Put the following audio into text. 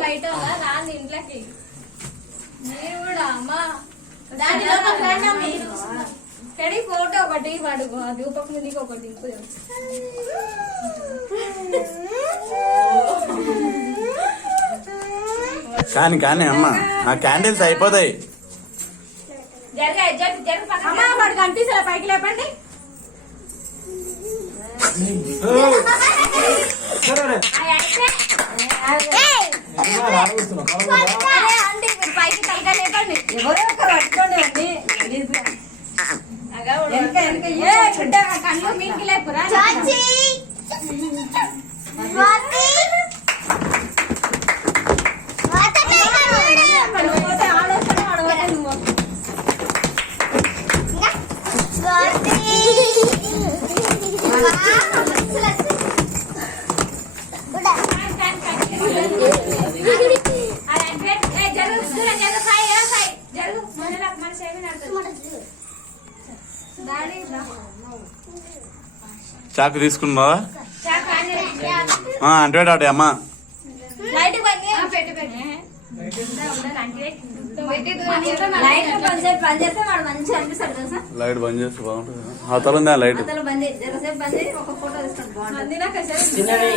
బయట రాని ఇంట్లోకి మీరు కూడా అమ్మా కడి ఫోటో ఒకటి వాడు దూపక ముందుకి ఒకటి కానీ కానీ అమ్మ ఆ క్యాండిల్స్ అయిపోతాయి. వాడు కనిపిస్తారా పైకి లేపండి. పైకి తలగా లేపండి. ఎవరో ఒకరు పట్టుకోండి కళ్ళు మీకు లేపురా. చాకు తీసుకున్నావా? అంటే అమ్మ లైట్ బంద్ చేస్తే బాగుంటుంది. ఆ తల లైట్ చిన్నది